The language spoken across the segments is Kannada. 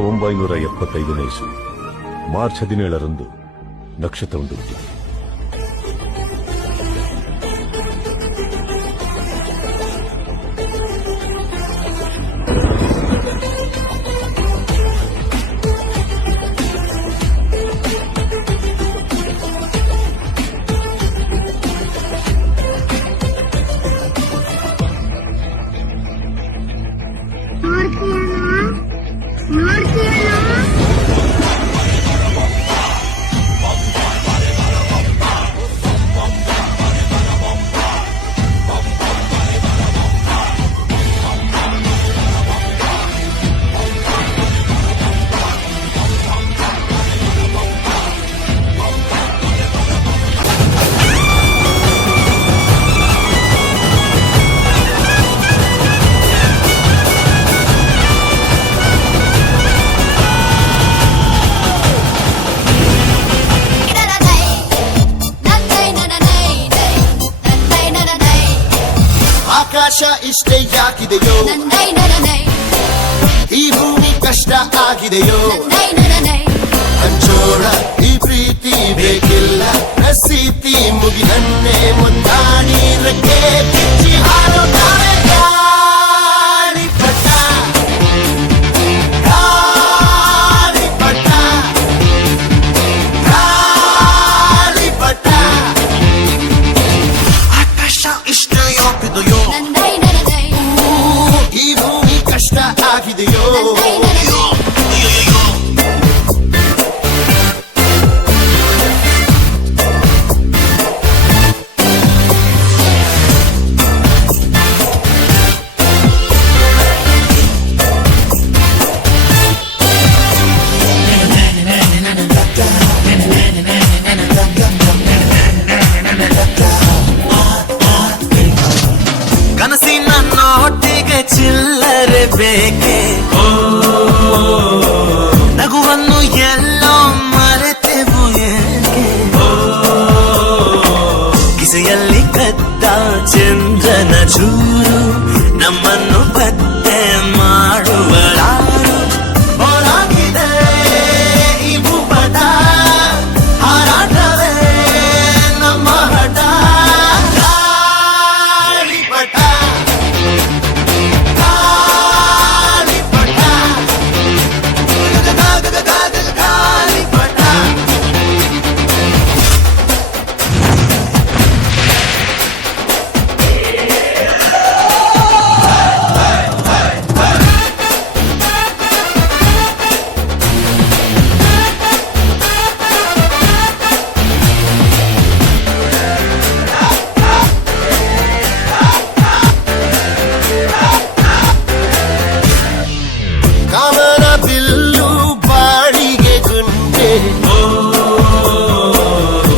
1975ನೇ ಇಸವಿ ಮಾರ್ಚ್ 17ರಂದು ನಕ್ಷತ್ರವೊಂದು ಹುಟ್ಟಿತು. ಆಕಾಶ ಇಷ್ಟೇ ಯಾಕಿದೆಯೋ, ಈ ಭೂಮಿ ಕಷ್ಟ ಆಗಿದೆಯೋ, ಹಂಚೋಳ ಈ ಪ್ರೀತಿ ಬೇಕಿಲ್ಲ, ಪ್ರಸಿದ್ಧಿ ಮುಗಿದನ್ನೇ ಮುಂದಾಡಿ ರೆಕ್ಕೆ ಕಿಚ್ಚಿ ಹಾರುತ್ತಾರೆ ಗಾಳಿಪಟ, ಗಾಳಿಪಟ, ಗಾಳಿಪಟ. ಆಕಾಶ ಇಷ್ಟ ಯಾಕಿದೆಯೋ, ಈ ಭೂಮಿ ಕಷ್ಟ ಆಗಿದೆಯೋ, ಕನಸಿನ ನೋಟಿಗೆ ಚಿಲ್ಲರೆ ಬೇಕೆ, ನಗುವನ್ನು ಎಲ್ಲೋ ಮರೆತೆವು ಏಕೆ, ಕಿಸೆಯಲ್ಲಿ ಕದ್ದ ಚಂದ್ರನ ಚೂರು ನಮ್ಮನ್ನು ಪತ್ತೆ ಮಾಡುವಳಾರು. ಹೋರಾಗಿದೆ ಈ ಭೂಪಟ, ಹಾರಾಟವೇ ನಮ್ಮ ಹಠ. ಗಾಳಿಪಟ, ಗಾಳಿಪಟ, ಗಾಳಿಪಟ. ಕಾಮನ ಬಿಲ್ಲು ಬಾಡಿಗೆ ಗುಂಡೆ,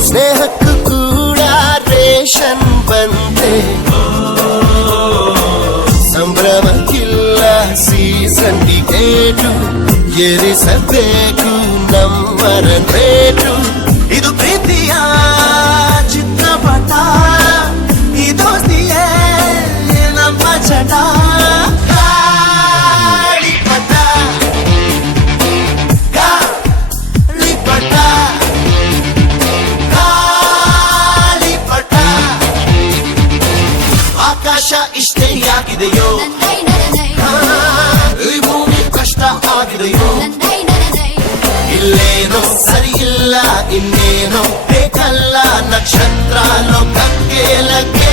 ಸ್ನೇಹಕ್ಕೂ ಕೂಡ ರೇಷನ್ ಬಂದೆ, ಸಂಭ್ರಮಕ್ಕಿಲ್ಲ ಸೀಸನ್ ಟಿಕೇಟು, ಏರಿಸಬೇಕು ನಮ್ಮರ ರೇಟು. ಇದು ಪ್ರೀತಿಯ ಚಿತ್ರಪಟ, ಈ ದೋಸ್ತಿಯೇ ನಮ್ಮ ಚಟ. ಗಾಳಿಪಟ, ಗಾಳಿಪಟ, ಗಾಳಿಪಟ. ಆಕಾಶ ಇಷ್ಟೇ ಯಾಕಿದೆಯೋ, ಈ ಭೂಮಿ ಕಷ್ಟ ಆಗಿದೆಯೋ, ಇಲ್ಲೇನೋ ಸರಿ ಇಲ್ಲ ಇನ್ನೇನೋ ಬೇಕಲ್ಲ, ನಕ್ಷತ್ರ ಲೋಕಕ್ಕೆ ಲಗ್ಗೆ